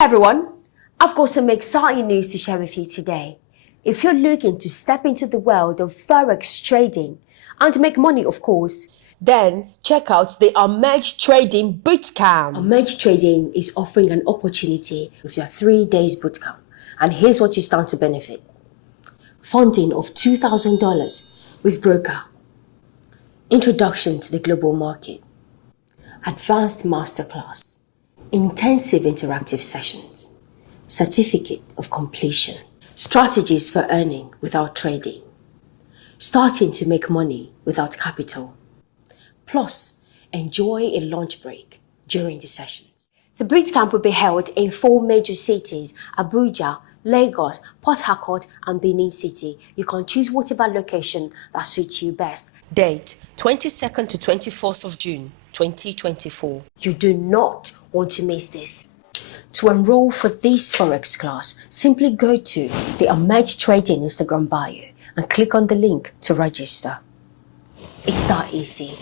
Everyone, I've got some exciting news to share with you today. If you're looking to step into the world of Forex trading and make money, of course, then check out the AmejTrading Bootcamp. AmejTrading is offering an opportunity with their 3 days bootcamp. And here's what you stand to benefit. Funding of $2,000 with broker. Introduction to the global market. Advanced masterclass. Intensive interactive sessions. Certificate of completion. Strategies for earning without trading. Starting to make money without capital. Plus, enjoy a lunch break during the sessions. The bootcamp will be held in 4 major cities: Abuja, Lagos, Port Harcourt and Benin City. You can choose whatever location that suits you best. Date 22nd to 24th of June 2024. You do not want to miss this. To enroll for this Forex class, simply go to the AmejTrading Instagram bio and click on the link to register. It's that easy.